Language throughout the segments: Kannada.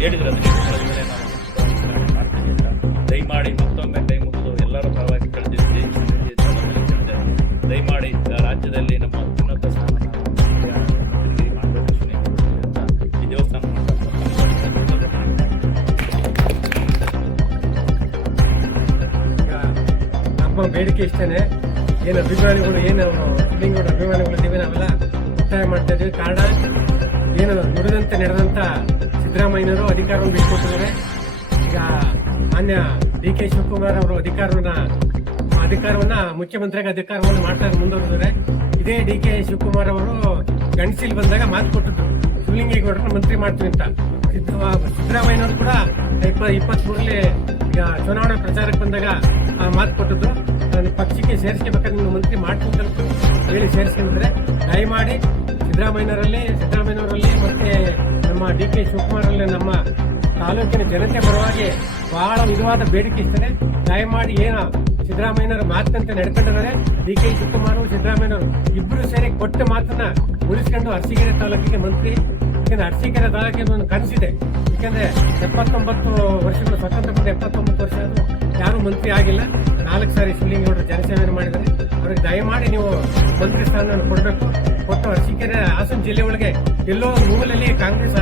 ಹೇಳಿದ್ರು ಅದನ್ನೇ ನಾವು ಮಾಡ್ತೀವಿ ಅಂತ ದಯಮಾಡಿ ಮತ್ತೊಮ್ಮೆ ಕೈ ಮುಗಿದು ಎಲ್ಲರ ಪರವಾಗಿ ಕಳೆದಿದ್ವಿ. ದಯಮಾಡಿ ರಾಜ್ಯದಲ್ಲಿ ನಮ್ಮ ಅತ್ಯುನ್ನತ ಸ್ಥಾನನ ಮಾಡಬೇಕು ಈ ದೇವಸ್ಥಾನ ನಮ್ಮ ಬೇಡಿಕೆ ಇಷ್ಟೇನೆ. ಏನು ಅಭಿಮಾನಿಗಳು ಏನು ಶಿವಲಿಂಗೇಗೌಡ ಅಭಿಮಾನಿಗಳಿದ್ದೀವಿ ನಾವೆಲ್ಲ ಒತ್ತಾಯ ಮಾಡ್ತಾ ಇದ್ದೀವಿ. ಕಾರಣ ಏನು ನುಡಿದಂತೆ ನಡೆದಂತ ಸಿದ್ದರಾಮಯ್ಯನವರು ಅಧಿಕಾರವನ್ನು ಬಿಟ್ಟುಕೊಟ್ಟಿದ್ದಾರೆ. ಈಗ ಮಾನ್ಯ ಡಿ.ಕೆ. ಶಿವಕುಮಾರ್ ಅವರು ಅಧಿಕಾರವನ್ನ ಮುಖ್ಯಮಂತ್ರಿಯಾಗಿ ಅಧಿಕಾರವನ್ನು ಮಾಡ್ತಾ ಮುಂದುವರೆದಿದ್ದಾರೆ. ಇದೇ ಡಿ.ಕೆ. ಶಿವಕುಮಾರ್ ಅವರು ಗಂಡಸಿಲ್ ಬಂದಾಗ ಮಾತು ಕೊಟ್ಟಿದ್ರು ಶಿವಲಿಂಗೇಗೌಡರನ್ನ ಮಂತ್ರಿ ಮಾಡ್ತೀವಿ ಅಂತ. ಸಿದ್ದರಾಮಯ್ಯನವರು ಕೂಡ 23ರಲ್ಲಿ ಈಗ ಚುನಾವಣಾ ಪ್ರಚಾರಕ್ಕೆ ಬಂದಾಗ ಮಾತು ಕೊಟ್ಟಿದ್ರು, ಪಕ್ಷಕ್ಕೆ ಸೇರಿಸ್ಕೋಬೇಕಾದ್ರೆ ನೀವು ಮಂತ್ರಿ ಮಾಡ್ತೀನಿ ಅಂತ ಹೇಳಿ ಸೇರಿಸ್ಕೊಂಡಿದ್ರೆ ದಯಮಾಡಿ ಸಿದ್ದರಾಮಯ್ಯನವರಲ್ಲಿ ಮತ್ತೆ ನಮ್ಮ ಡಿ.ಕೆ. ಶಿವಕುಮಾರಲ್ಲಿ ನಮ್ಮ ತಾಲೂಕಿನ ಜನತೆ ಪರವಾಗಿ ಬಹಳ ವಿಧವಾದ ಬೇಡಿಕೆ ಇರ್ತದೆ. ದಯಮಾಡಿ ಏನು ಸಿದ್ದರಾಮಯ್ಯನವರ ಮಾತಂತೆ ನಡ್ಕೊಂಡಿದ್ದಾರೆ, ಡಿ.ಕೆ. ಶಿವಕುಮಾರ್ ಸಿದ್ದರಾಮಯ್ಯನವರು ಇಬ್ಬರು ಸೇರಿ ಕೊಟ್ಟ ಮಾತನ್ನ ಉಳಿಸ್ಕೊಂಡು ಅರಸೀಕೆರೆ ತಾಲೂಕಿಗೆ ಮಂತ್ರಿ. ಯಾಕಂದ್ರೆ ಅರಸೀಕೆರೆ ತಾಲೂಕಿಗೆ ಒಂದು ಕನಸಿದೆ. ಯಾಕಂದ್ರೆ 79 ವರ್ಷಗಳು ಸ್ವತಂತ್ರ ಬಂದ 79 ವರ್ಷ ಆದರೂ ಯಾರು ಮಂತ್ರಿ ಆಗಿಲ್ಲ. 4 ಸಾರಿ ಶಿವಲಿಂಗೇಗೌಡರು ಜನಸೇವೆಯನ್ನು ಮಾಡಿದ್ದಾರೆ. ಅವ್ರಿಗೆ ದಯಮಾಡಿ ನೀವು ಮಂತ್ರಿ ಸ್ಥಾನವನ್ನು ಕೊಡಬೇಕು. ಕೊಟ್ಟು ಅರಸೀಕೆರೆ ಹಾಸನ ಜಿಲ್ಲೆ ಒಳಗೆ ಎಲ್ಲೋ ಮೂಲೆಯಲ್ಲಿ ಕಾಂಗ್ರೆಸ್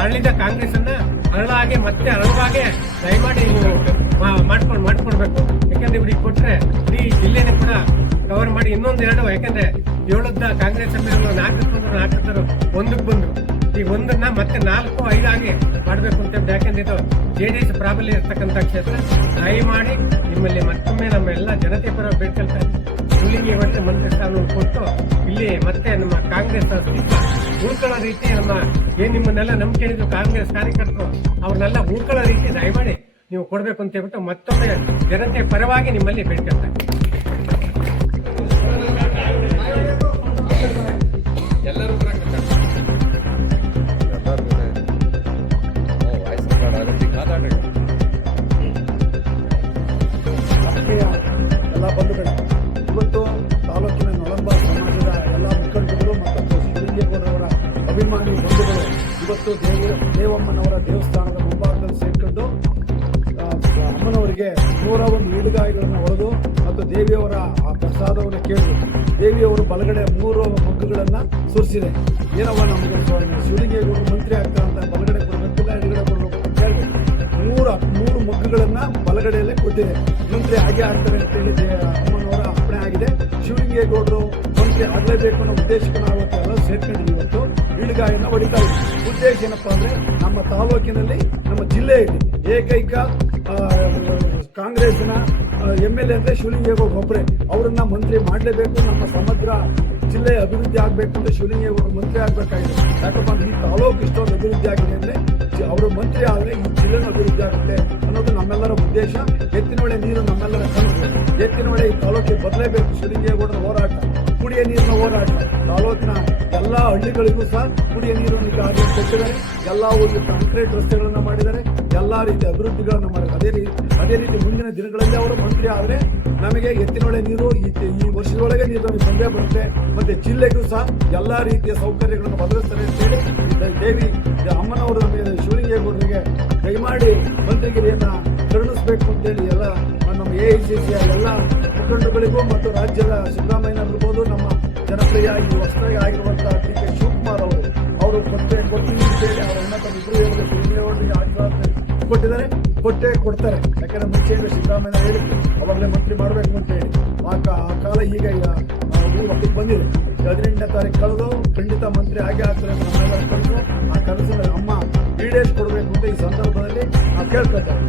ಅರಳಿದ ಕಾಂಗ್ರೆಸ್ ಅನ್ನ ಅರಳಾಗೆ ಮತ್ತೆ ಅರಳುವಾಗೆ ದಯಮಾಡಿ ನೀವು ಮಾಡ್ಕೊಡ್ಬೇಕು. ಯಾಕಂದ್ರೆ ಇವ್ರಿಗೆ ಕೊಟ್ರೆ ಇಡೀ ಜಿಲ್ಲೆನ ಕೂಡ ಕವರ್ ಮಾಡಿ ಇನ್ನೊಂದೆರಡು, ಯಾಕಂದ್ರೆ 7 ಕಾಂಗ್ರೆಸ್ ಅಭ್ಯರ್ಥಿಗಳು 4 ಒಂದಕ್ಕೆ ಬಂದು ಈಗ ಒಂದನ್ನ ಮತ್ತೆ 4, 5 ಆಗಿ ಮಾಡ್ಬೇಕು ಅಂತ. ಯಾಕಂದ್ರೆ ಇದು JDS ಪ್ರಾಬಲ್ಯ ಇರ್ತಕ್ಕಂಥ ಕ್ಷೇತ್ರ. ದಯಮಾಡಿ ನಿಮ್ಮಲ್ಲಿ ಮತ್ತೊಮ್ಮೆ ನಮ್ಮ ಎಲ್ಲ ಜನತೆ ಪರ ಬೇಡ್ಕೊಳ್ತಾರೆ, ಶಿವಲಿಂಗೇಗೌಡರಿಗೆ ಮಂತ್ರಿ ಸ್ಥಾನವನ್ನು ಕೊಟ್ಟು ಇಲ್ಲಿ ಮತ್ತೆ ನಮ್ಮ ಕಾಂಗ್ರೆಸ್ ಉಳ್ಕೊಳ್ಳೋ ರೀತಿ ನಿಮ್ಮನ್ನೆಲ್ಲ ನಂಬಿಕೆ ಇದ್ದು ಕಾಂಗ್ರೆಸ್ ಕಾರ್ಯಕರ್ತರು ಅವ್ರನ್ನೆಲ್ಲ ಉಳ್ಕೊಳ್ಳೋ ರೀತಿ ದಯಮಾಡಿ ನೀವು ಕೊಡ್ಬೇಕು ಅಂತ ಹೇಳ್ಬಿಟ್ಟು ಮತ್ತೊಮ್ಮೆ ಜನತೆ ಪರವಾಗಿ ನಿಮ್ಮಲ್ಲಿ ಬೇಡ್ಕೊಳ್ತಾರೆ. ಎಲ್ಲರೂ ಇವತ್ತು ದೇವಮ್ಮನವರ ದೇವಸ್ಥಾನದ ಮುಂಭಾಗದಲ್ಲಿ ಸೇರ್ಕೊಂಡು ಅಮ್ಮನವರಿಗೆ 101 ಈಡುಗಾಯಿಗಳನ್ನು ಹೊಡೆದು ಮತ್ತು ದೇವಿಯವರ ಆ ಪ್ರಸಾದವನ್ನು ಕೇಳಿದ್ರು. ದೇವಿಯವರು ಬಲಗಡೆ 3 ಮಗ್ಗುಗಳನ್ನು ಸುರಿಸಿದೆ. ಏನವ ನಮಗೆ ಶಿವಲಿಂಗೇಗೌಡರು ಮಂತ್ರಿ ಆಗ್ತಾರಂತ ಬಲಗಡೆ ಕೊಡಬೇಕಿಲ್ಲ ಎಡಗಡೆ ಕೊಡಬೇಕು ಅಂತ ಹೇಳಿದ್ರು. 3 ಮಗ್ಗುಗಳನ್ನ ಬಲಗಡೆಯಲ್ಲೇ ಕೊಟ್ಟಿದೆ. ಮಂತ್ರಿ ಹಾಗೆ ಆಗ್ತಾರೆ ಅಂತೇಳಿ ಅಮ್ಮನವರ ಅಪ್ಪಣೆ ಆಗಿದೆ. ಶಿವಲಿಂಗೇಗೌಡರು ಮಂತ್ರಿ ಆಗಲೇಬೇಕು ಅನ್ನೋ ಉದ್ದೇಶಕ್ಕೆ ನಾವು ಎಲ್ಲ ಸೇರ್ಕೊಂಡಿದ್ದೀವಿ. ಇವತ್ತು ಈಡುಗಾಯಿಯನ್ನು ಹೊಡಿತಾ ಇದ್ದೀವಿ. ಉದ್ದೇಶ ಏನಪ್ಪಾ ಅಂದ್ರೆ ನಮ್ಮ ತಾಲೂಕಿನಲ್ಲಿ ನಮ್ಮ ಜಿಲ್ಲೆಯಲ್ಲಿ ಏಕೈಕ ಕಾಂಗ್ರೆಸ್ನ MLA ಅಂದ್ರೆ ಶಿವಲಿಂಗೇಗೌಡರು ಒಬ್ಬರೇ. ಅವರನ್ನ ಮಂತ್ರಿ ಮಾಡಲೇಬೇಕು. ನಮ್ಮ ಸಮಗ್ರ ಜಿಲ್ಲೆ ಅಭಿವೃದ್ಧಿ ಆಗಬೇಕು ಅಂದ್ರೆ ಶಿವಲಿಂಗೇಗೌಡರು ಮಂತ್ರಿ ಆಗಬೇಕಾಗಿದೆ. ಯಾಕಪ್ಪ ಅಂದ್ರೆ ಈ ತಾಲೂಕು ಇಷ್ಟೊಂದು ಅಭಿವೃದ್ಧಿ ಆಗಿದೆ ಅಂದ್ರೆ ಅವರು ಮಂತ್ರಿ ಆದರೆ ಈ ಜಿಲ್ಲೆನೂ ಅಭಿವೃದ್ಧಿ ಆಗುತ್ತೆ ಅನ್ನೋದು ನಮ್ಮೆಲ್ಲರ ಉದ್ದೇಶ. ಎತ್ತಿನೊಳೆ ನೀರು ನಮ್ಮೆಲ್ಲರ ಕನಸು. ಎತ್ತಿನೊಳೆ ಈ ತಾಲೂಕಿಗೆ ಬರಲೇಬೇಕು. ಶಿವಲಿಂಗೇಗೌಡರ ಹೋರಾಟ, ಕುಡಿಯ ನೀರಿನ ಹೋರಾಟ, ತಾಲೂಕಿನ ಎಲ್ಲಾ ಹಳ್ಳಿಗಳಿಗೂ ಸಹ ಕುಡಿಯ ನೀರನ್ನು ಈಗಾಗಲೇ ಕೊಟ್ಟಿದ್ದಾರೆ. ಎಲ್ಲಾ ಊರಿಗೆ ಕಾಂಕ್ರೀಟ್ ರಸ್ತೆಗಳನ್ನು ಮಾಡಿದ್ದಾರೆ. ಎಲ್ಲಾ ರೀತಿಯ ಅಭಿವೃದ್ಧಿಗಳನ್ನು ಮಾಡಿದ್ದಾರೆ. ಅದೇ ರೀತಿ ಮುಂದಿನ ದಿನಗಳಲ್ಲಿ ಅವರು ಮಂತ್ರಿ ಆದರೆ ನಮಗೆ ಎತ್ತಿನೊಳೆ ನೀರು ಈ ವರ್ಷದೊಳಗೆ ನೀರು ನಮಗೆ ಬಂದೇ ಬರುತ್ತೆ. ಮತ್ತೆ ಜಿಲ್ಲೆಗೂ ಸಹ ಎಲ್ಲಾ ರೀತಿಯ ಸೌಕರ್ಯಗಳನ್ನು ಒದಗಿಸ್ತಾರೆ ಅಂತೇಳಿ ದೇವಿ ಅಮ್ಮನವರು ನಮಗೆ ಶಿವಲಿಂಗೇಗೌಡರಿಗೆ ದಯಮಾಡಿ ಮಂತ್ರಿಗಿರಿಯನ್ನ ಕರುಣಿಸಬೇಕು ಅಂತೇಳಿ ಎಲ್ಲ ನಮ್ಮ AICC ಎಲ್ಲ ಮುಖಂಡರುಗಳಿಗೂ ಮತ್ತು ರಾಜ್ಯದ ಸಿದ್ದರಾಮಯ್ಯ ಇರ್ಬೋದು, ನಮ್ಮ ಜನಪ್ರಿಯ ಈ ಹೊಸದಾಗಿ ಆಗಿರುವಂತಹ DK ಶಿವಕುಮಾರ್ ಅವರು ಕೊಡ್ತೀನಿ ಅಂತೇಳಿ ಅವರ ಉನ್ನತ ಇಬ್ಬರು ಶಿವಲಿಂಗೇಗೌಡರಿಗೆ ಆಶೀರ್ವಾದ ಕೊಟ್ಟೆ ಕೊಡ್ತಾರೆ. ಯಾಕಂದ್ರೆ ಮುಂಚೆಯಿಂದ ಸಿದ್ದರಾಮಯ್ಯ ಹೇಳಿದ್ರು ಅವಾಗಲೇ ಮಂತ್ರಿ ಮಾಡಬೇಕು ಅಂತ ಹೇಳಿ. ಆ ಕಾಲ ಈಗ ಒಟ್ಟಿಗೆ ಬಂದಿದೆ. 18ನೇ ತಾರೀಕು ಕಳೆದು ಖಂಡಿತ ಮಂತ್ರಿ ಆಗೇ ಆಗ್ತಾರೆ ಅಂತ ನಮ್ಮೆಲ್ಲರ ಕನಸು. ಆ ಕನಸನ್ನು ಅಮ್ಮ ಈಡೇರಿಸಿಕೊಡ್ಬೇಕು ಅಂತ ಈ ಸಂದರ್ಭದಲ್ಲಿ ನಾವು ಕೇಳ್ಕೊಳ್ತೇವೆ.